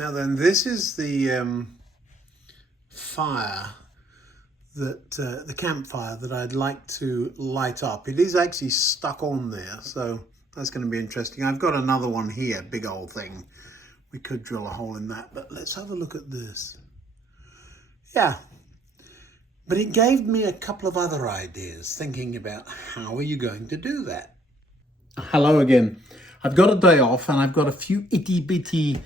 Now then, this is the fire that the campfire that I'd like to light up. It is actually stuck on there, so that's going to be interesting. I've got another one here, big old thing. We could drill a hole in that, but let's have a look at this. Yeah, but it gave me a couple of other ideas, thinking about how are you going to do that? Hello again. I've got a day off and I've got a few itty bitty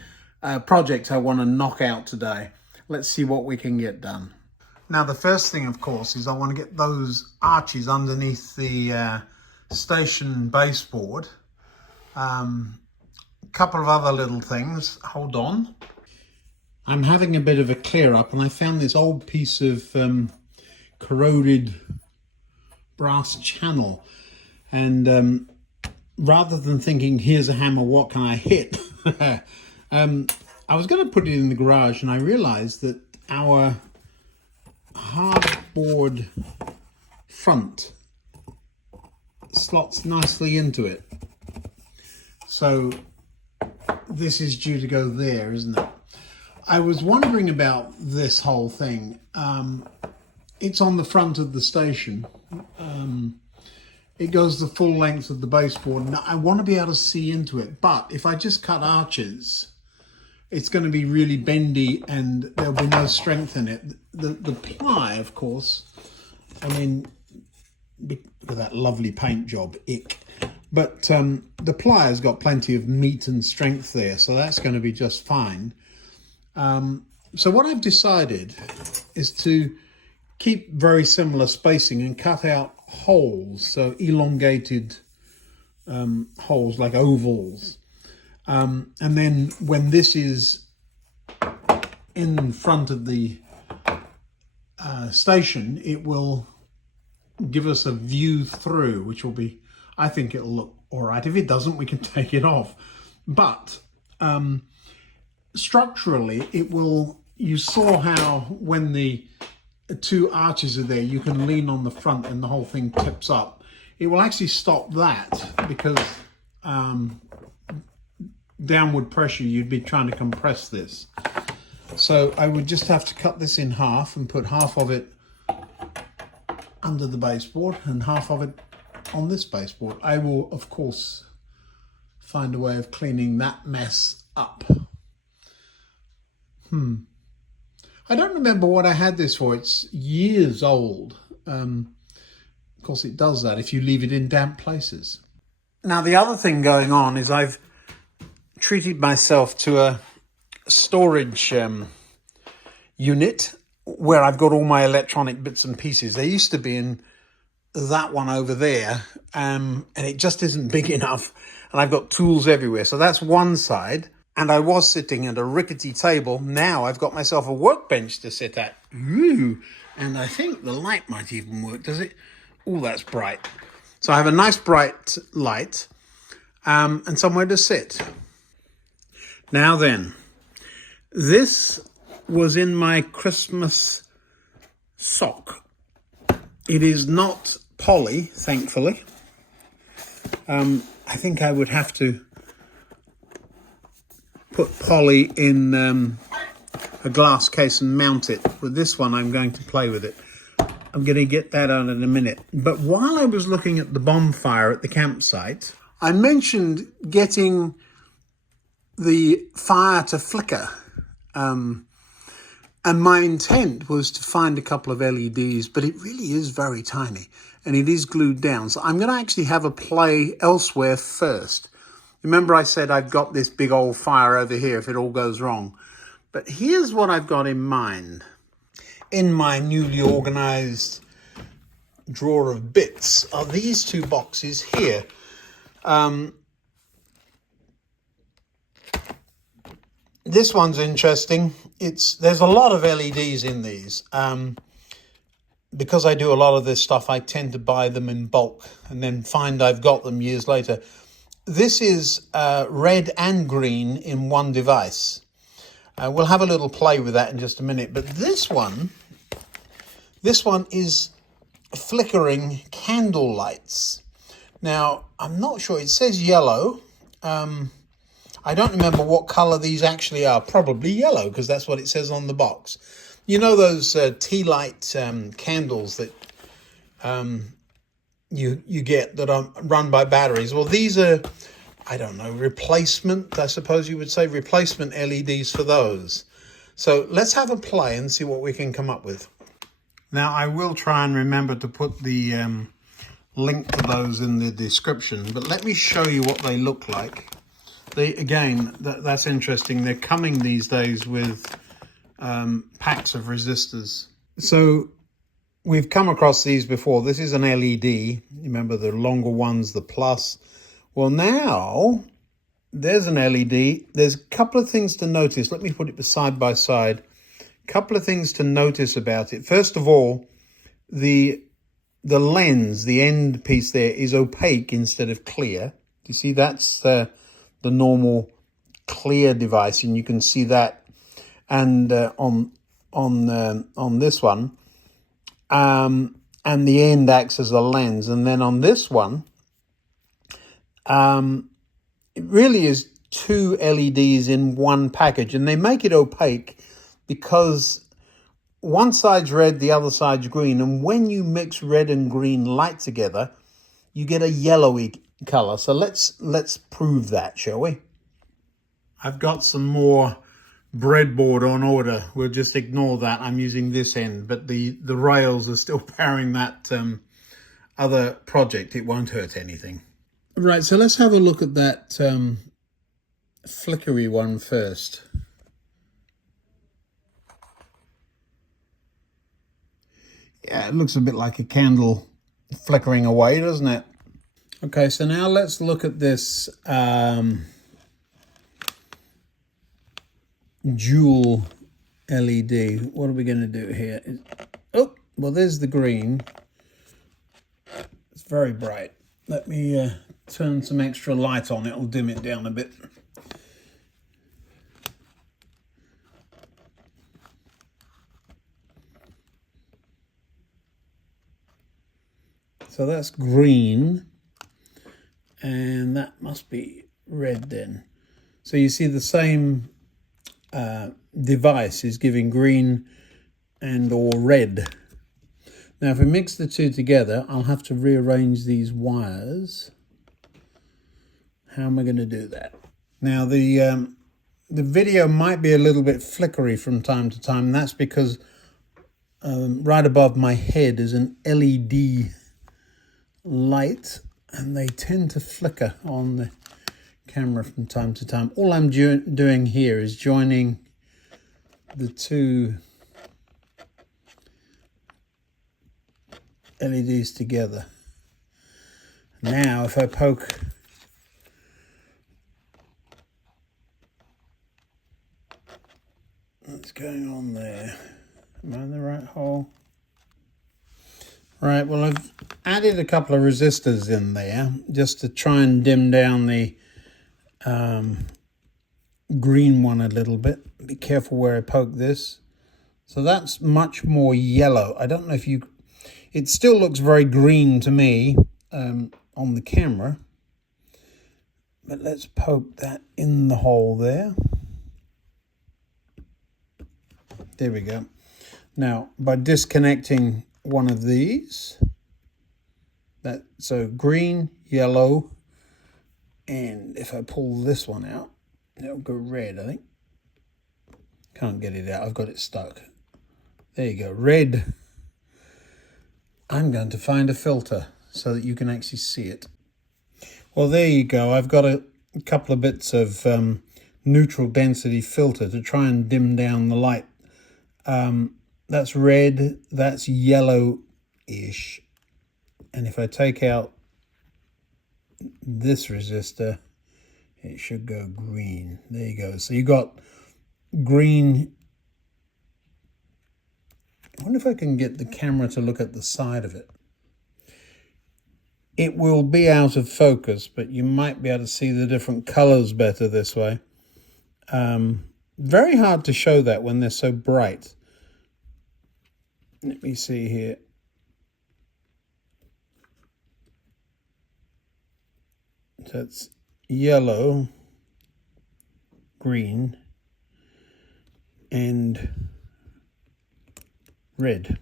projects I want to knock out today. Let's see what we can get done. Now the first thing, of course, is I want to get those arches underneath the station baseboard. Couple of other little things. Hold on. I'm having a bit of a clear up and I found this old piece of corroded brass channel, and rather than thinking here's a hammer, what can I hit, I was going to put it in the garage, and I realized that our hardboard front slots nicely into it, so this is due to go there, isn't it? I was wondering about this whole thing. It's on the front of the station. It goes the full length of the baseboard. Now I want to be able to see into it, but if I just cut arches, it's going to be really bendy and there'll be no strength in it. The ply, of course, I mean, with that lovely paint job, ick. But the ply has got plenty of meat and strength there, so that's going to be just fine. So what I've decided is to keep very similar spacing and cut out holes, so elongated holes like ovals. And then when this is in front of the station, it will give us a view through, which will be, I think it'll look all right. If it doesn't, we can take it off. But structurally, it will, you saw how when the two arches are there, you can lean on the front and the whole thing tips up. It will actually stop that because downward pressure, you'd be trying to compress this. So I would just have to cut this in half and put half of it under the baseboard and half of it on this baseboard. I will, of course, find a way of cleaning that mess up. I don't remember what I had this for. It's years old. Of course, it does that if you leave it in damp places. Now, the other thing going on is I've treated myself to a storage unit where I've got all my electronic bits and pieces. They used to be in that one over there, and it just isn't big enough, and I've got tools everywhere. So that's one side. And I was sitting at a rickety table. Now I've got myself a workbench to sit at. Ooh, and I think the light might even work, does it? Oh, that's bright. So I have a nice bright light and somewhere to sit. Now then, this was in my Christmas sock. It is not poly, thankfully. I think I would have to put poly in a glass case and mount it. With this one, I'm going to play with it. I'm going to get that out in a minute. But while I was looking at the bonfire at the campsite, I mentioned getting the fire to flicker. And my intent was to find a couple of LEDs, but it really is very tiny and it is glued down. So I'm going to actually have a play elsewhere first. Remember I said I've got this big old fire over here if it all goes wrong. But here's what I've got in mind. In my newly organized drawer of bits are these two boxes here. This one's interesting. There's a lot of LEDs in these. Because I do a lot of this stuff, I tend to buy them in bulk and then find I've got them years later. This is red and green in one device. We'll have a little play with that in just a minute. But this one is flickering candle lights. Now, I'm not sure. It says yellow. I don't remember what color these actually are. Probably yellow, because that's what it says on the box. You know those tea light candles that you get that are run by batteries? Well, these are, I don't know, replacement, I suppose you would say, replacement LEDs for those. So let's have a play and see what we can come up with. Now, I will try and remember to put the link to those in the description, but let me show you what they look like. Again, that's interesting. They're coming these days with packs of resistors. So we've come across these before. This is an LED. Remember the longer ones, the plus. Well, now there's an LED. There's a couple of things to notice. Let me put it side by side. A couple of things to notice about it. First of all, the lens, the end piece there, is opaque instead of clear. Do you see? That's the normal clear device, and you can see that. And on this one, and the end acts as a lens. And then on this one, it really is two LEDs in one package, and they make it opaque because one side's red, the other side's green, and when you mix red and green light together, you get a yellowy color. So let's prove that, shall we? I've got some more breadboard on order. We'll just ignore that. I'm using this end, but the rails are still powering that other project. It won't hurt anything. Right, so let's have a look at that flickery one first. Yeah, it looks a bit like a candle flickering away, doesn't it? Okay, so now let's look at this dual LED. What are we going to do here? Oh, well, there's the green. It's very bright. Let me turn some extra light on. It'll dim it down a bit. So that's green, and that must be red then. So you see the same device is giving green and or red. Now if we mix the two together, I'll have to rearrange these wires. How am I going to do that? Now the video might be a little bit flickery from time to time, and that's because right above my head is an LED light, and they tend to flicker on the camera from time to time. All I'm doing here is joining the two LEDs together. Now if I poke what's going on there? Am I in the right hole? Right, well, I've added a couple of resistors in there just to try and dim down the green one a little bit. Be careful where I poke this. So that's much more yellow. I don't know if you... It still looks very green to me on the camera. But let's poke that in the hole there. There we go. Now, by disconnecting one of these, so green, yellow, and if I pull this one out, it'll go red, I think. Can't get it out, I've got it stuck. There you go, red. I'm going to find a filter so that you can actually see it. Well, there you go. I've got a couple of bits of neutral density filter to try and dim down the light. That's red, that's yellow-ish. And if I take out this resistor, it should go green. There you go. So you got green. I wonder if I can get the camera to look at the side of it. It will be out of focus, but you might be able to see the different colors better this way. Very hard to show that when they're so bright. Let me see here. That's yellow. green and red.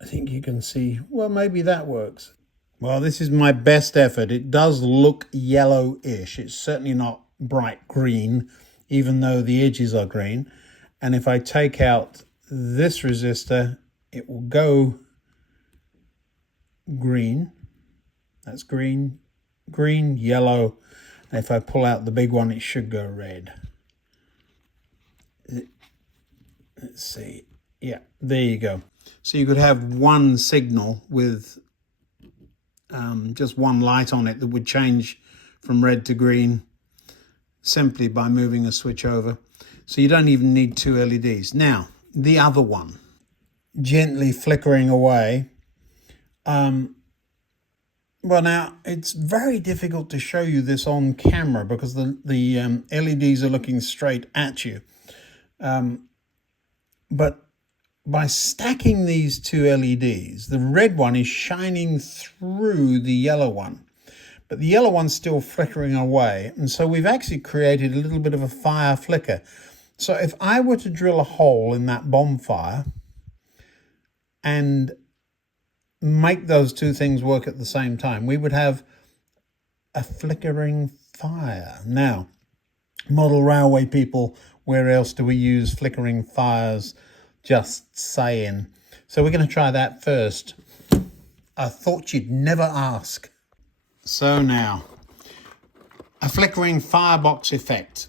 I think you can see, well, maybe that works. Well, this is my best effort. It does look yellowish. It's certainly not bright green, even though the edges are green. And if I take out this resistor, it will go green. That's green, green, yellow. And if I pull out the big one, it should go red. Let's see. Yeah, there you go. So you could have one signal with just one light on it that would change from red to green simply by moving a switch over. So you don't even need two LEDs. Now, the other one, gently flickering away. Well, now, it's very difficult to show you this on camera because the LEDs are looking straight at you. But by stacking these two LEDs, the red one is shining through the yellow one, but the yellow one's still flickering away. And so we've actually created a little bit of a fire flicker. So if I were to drill a hole in that bonfire and make those two things work at the same time, we would have a flickering fire. Now, model railway people, where else do we use flickering fires? Just saying. So we're going to try that first. I thought you'd never ask. So now, a flickering firebox effect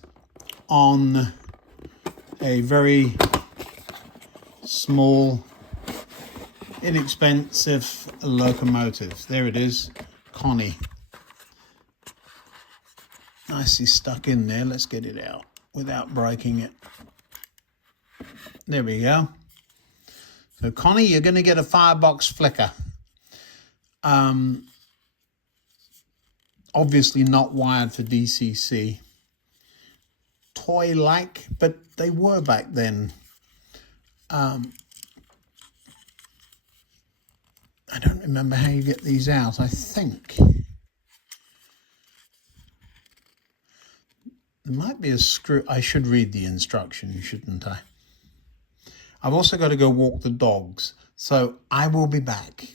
on a very small, inexpensive locomotive. There it is, Connie. Nicely stuck in there. Let's get it out without breaking it. There we go. So Connie, you're going to get a firebox flicker. Obviously not wired for DCC. Toy-like, but they were back then. I don't remember how you get these out. I think there might be a screw. I should read the instruction, shouldn't I? I've also got to go walk the dogs, so I will be back.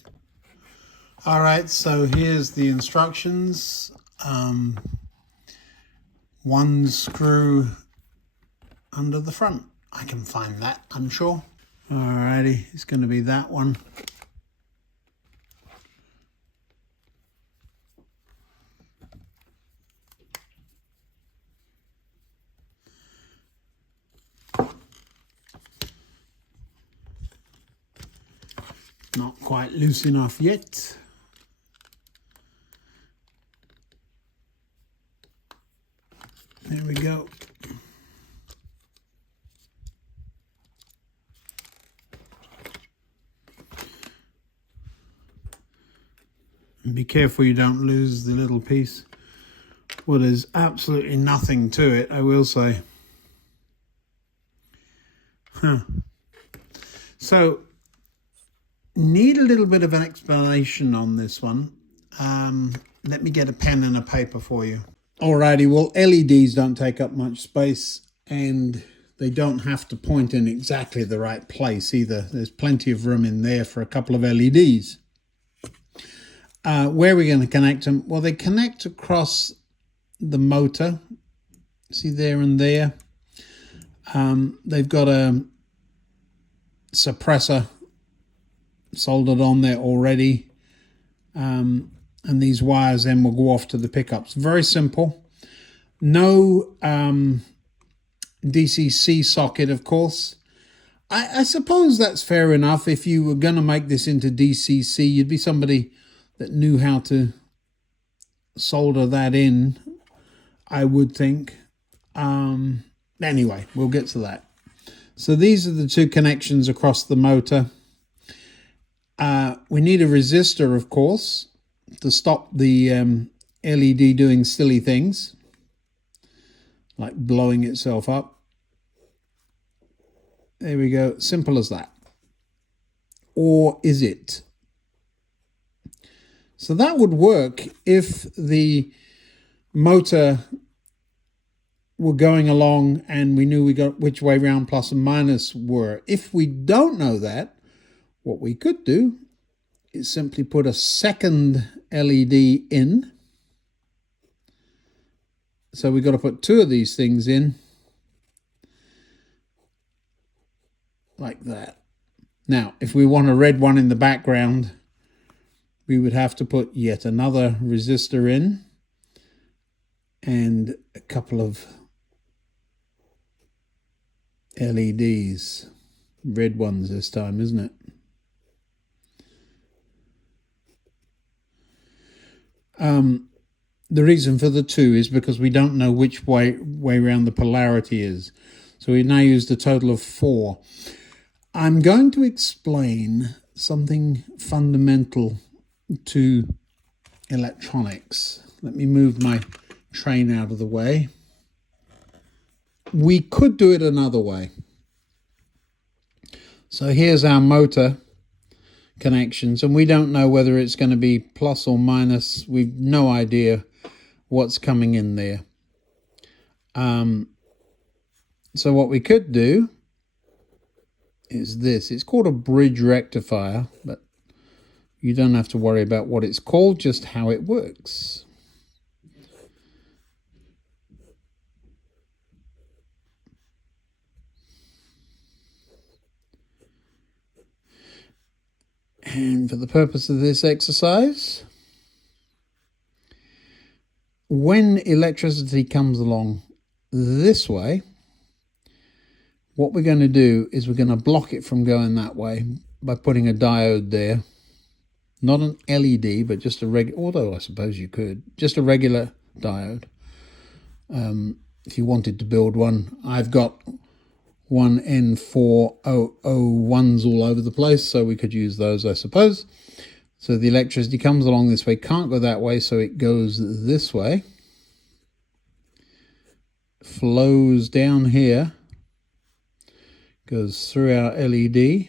All right, so here's the instructions. One screw under the front. I can find that, I'm sure. All righty, it's going to be that one. Not quite loose enough yet. There we go. And be careful you don't lose the little piece. Well, there's absolutely nothing to it, I will say. So, need a little bit of an explanation on this one. Let me get a pen and a paper for you. Alrighty, well, LEDs don't take up much space and they don't have to point in exactly the right place either. There's plenty of room in there for a couple of LEDs. Where are we going to connect them? Well, they connect across the motor. See there and there. They've got a suppressor soldered on there already. And these wires then will go off to the pickups. Very simple. No DCC socket, of course. I suppose that's fair enough. If you were going to make this into DCC, you'd be somebody that knew how to solder that in, I would think. Anyway, we'll get to that. So these are the two connections across the motor. We need a resistor, of course, to stop the LED doing silly things, like blowing itself up. There we go, simple as that. Or is it? So that would work if the motor were going along and we knew we got which way round plus and minus were. If we don't know that, what we could do is simply put a second LED in. So we've got to put two of these things in, like that. Now, if we want a red one in the background, we would have to put yet another resistor in and a couple of LEDs, red ones this time, isn't it? The reason for the two is because we don't know which way around the polarity is. So we now used a total of 4. I'm going to explain something fundamental to electronics. Let me move my train out of the way. We could do it another way. So here's our motor connections, and we don't know whether it's going to be plus or minus. We've no idea what's coming in there. So what we could do is this. It's called a bridge rectifier, but you don't have to worry about what it's called, just how it works. And for the purpose of this exercise, when electricity comes along this way, what we're going to do is we're going to block it from going that way by putting a diode there. Not an LED, but just a regular, although I suppose you could, just a regular diode. If you wanted to build one, I've got one N4001s all over the place, so we could use those, I suppose. So the electricity comes along this way, can't go that way, so it goes this way, flows down here, goes through our LED,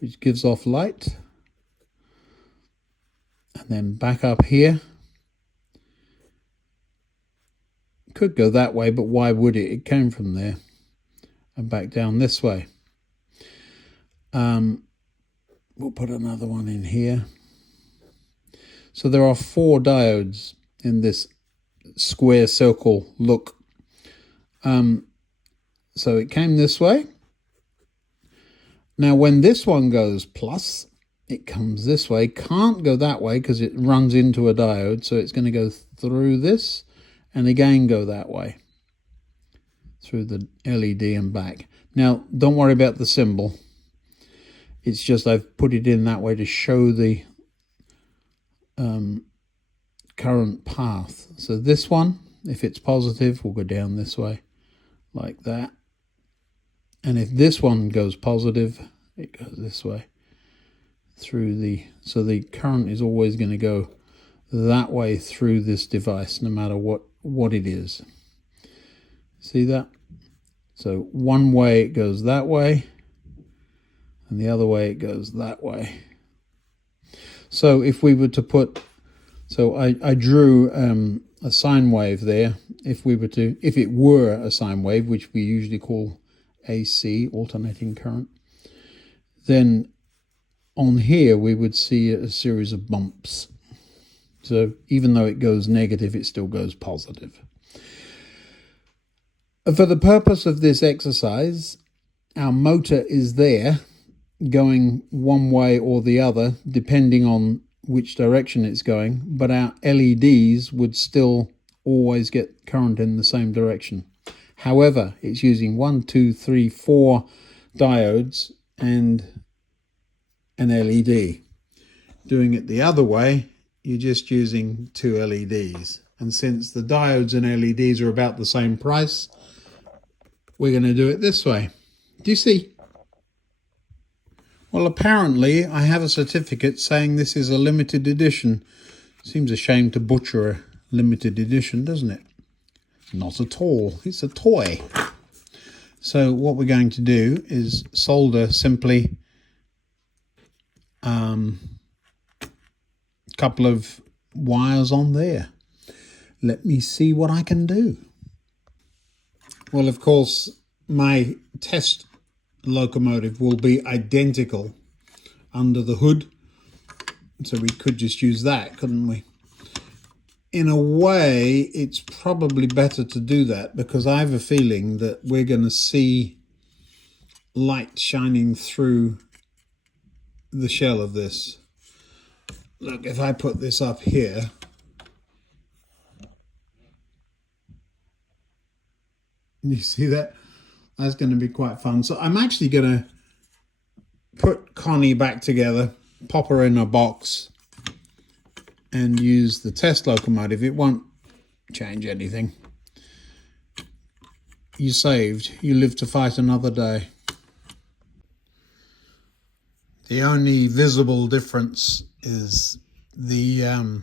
which gives off light, and then back up here. Could go that way, but why would it? It came from there. And back down this way. We'll put another one in here. So there are 4 diodes in this square circle look. So it came this way. Now when this one goes plus, it comes this way. Can't go that way because it runs into a diode. So it's going to go through this and again go that way, through the LED and back. Now, don't worry about the symbol. It's just I've put it in that way to show the current path. So this one, if it's positive, will go down this way, like that. And if this one goes positive, it goes this way, through the... So the current is always going to go that way through this device, no matter what it is. See that? So one way it goes that way, and the other way it goes that way. So if we were to put, so I drew a sine wave there. If it were a sine wave, which we usually call AC, alternating current, then on here we would see a series of bumps. So even though it goes negative, it still goes positive. For the purpose of this exercise, our motor is there going one way or the other, depending on which direction it's going, but our LEDs would still always get current in the same direction. However, it's using 1, 2, 3, 4 diodes and an LED. Doing it the other way, you're just using 2 LEDs. And since the diodes and LEDs are about the same price, we're going to do it this way. Do you see? Well, apparently I have a certificate saying this is a limited edition. Seems a shame to butcher a limited edition, doesn't it? Not at all. It's a toy. So what we're going to do is solder simply a couple of wires on there. Let me see what I can do. Well, of course, my test locomotive will be identical under the hood, so we could just use that, couldn't we? In a way, it's probably better to do that because I have a feeling that we're going to see light shining through the shell of this. Look, if I put this up here, you see that? That's going to be quite fun. So I'm actually going to put Connie back together, pop her in a box, and use the test locomotive. It won't change anything. You saved. You live to fight another day. The only visible difference is the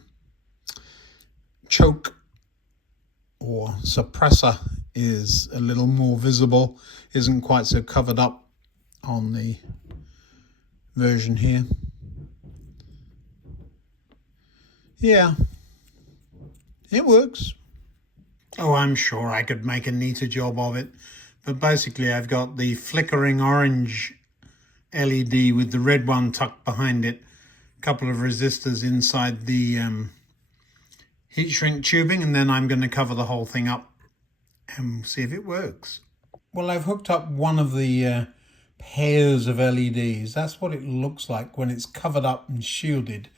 choke or suppressor is a little more visible, isn't quite so covered up on the version here. Yeah, it works. Oh, I'm sure I could make a neater job of it, but basically I've got the flickering orange LED with the red one tucked behind it, a couple of resistors inside the heat shrink tubing, and then I'm going to cover the whole thing up and see if it works. Well, I've hooked up one of the pairs of LEDs. That's what it looks like when it's covered up and shielded.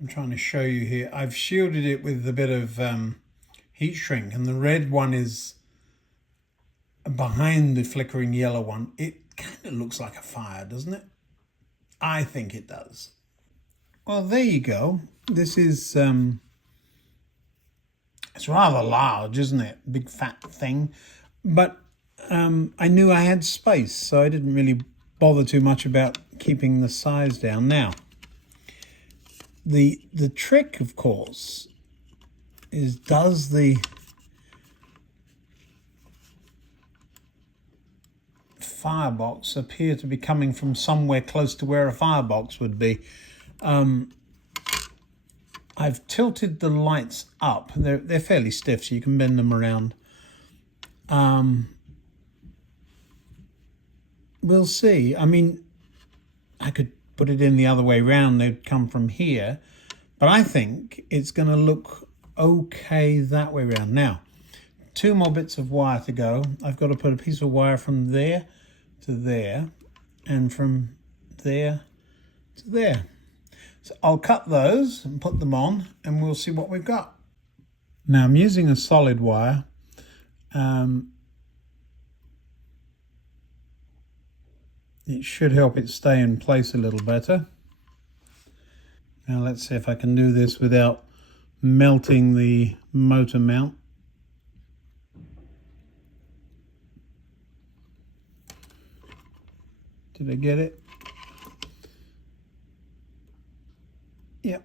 I'm trying to show you here. I've shielded it with a bit of heat shrink, and the red one is behind the flickering yellow one. It kind of looks like a fire, doesn't it? I think it does. Well, there you go. This is it's rather large, isn't it? Big fat thing. But I knew I had space, so I didn't really bother too much about keeping the size down. Now, the trick, of course, is does the firebox appear to be coming from somewhere close to where a firebox would be? I've tilted the lights up. They're fairly stiff, so you can bend them around. We'll see. I mean, I could put it in the other way round. They'd come from here. But I think it's going to look okay that way round. Now, 2 more bits of wire to go. I've got to put a piece of wire from there to there and from there to there. So I'll cut those and put them on and we'll see what we've got. Now I'm using a solid wire. It should help it stay in place a little better. Now let's see if I can do this without melting the motor mount. Did I get it? Yep,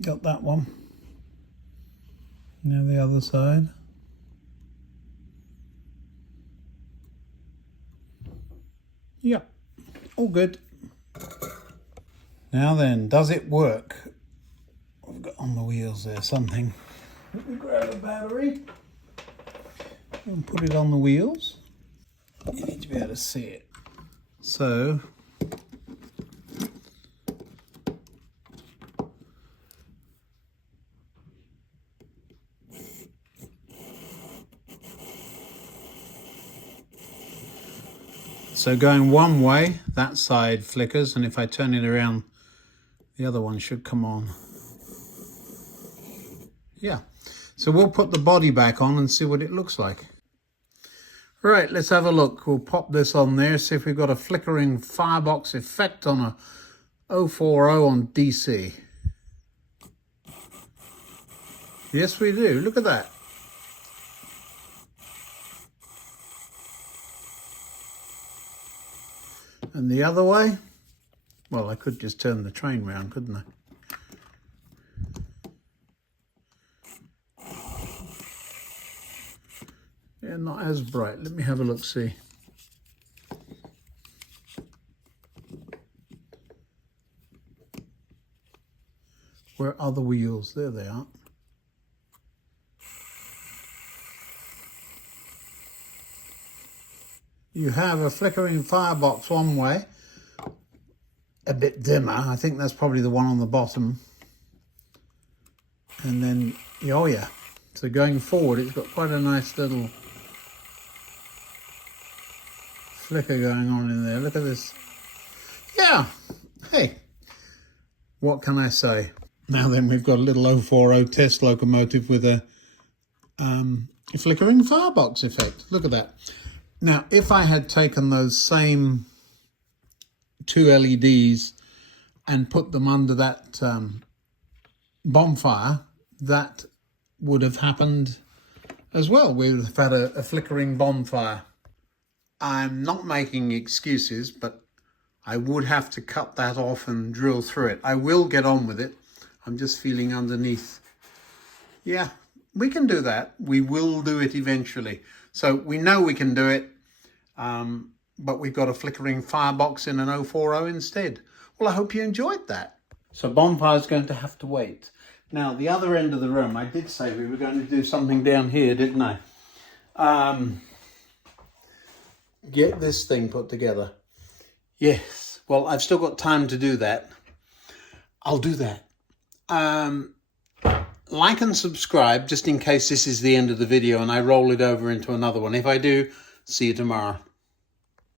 got that one. Now the other side. Yep, all good. Now then, does it work? I've got on the wheels there something. Let me grab a battery and put it on the wheels. You need to be able to see it. So, going one way, that side flickers, and if I turn it around, the other one should come on. Yeah, so we'll put the body back on and see what it looks like. Right, let's have a look. We'll pop this on there, see if we've got a flickering firebox effect on a 040 on DC. Yes, we do. Look at that. And the other way, well, I could just turn the train round, couldn't I? Yeah, not as bright. Let me have a look, see. Where are the wheels? There they are. you have a flickering firebox one way, a bit dimmer. I think that's probably the one on the bottom. And then, oh yeah, so going forward, it's got quite a nice little flicker going on in there. Look at this. Yeah, hey, what can I say? Now then, we've got a little 040 test locomotive with a flickering firebox effect. Look at that. Now, if I had taken those same two LEDs and put them under that bonfire, that would have happened as well. We would have had a flickering bonfire. I'm not making excuses, but I would have to cut that off and drill through it. I will get on with it. I'm just feeling underneath. Yeah, we can do that. We will do it eventually. So we know we can do it, but we've got a flickering firebox in an 040 instead. Well, I hope you enjoyed that. So bonfire's going to have to wait. Now, the other end of the room, I did say we were going to do something down here, didn't I? Get this thing put together. Yes, well, I've still got time to do that. I'll do that. Like and subscribe just in case this is the end of the video and I roll it over into another one. If I do, see you tomorrow.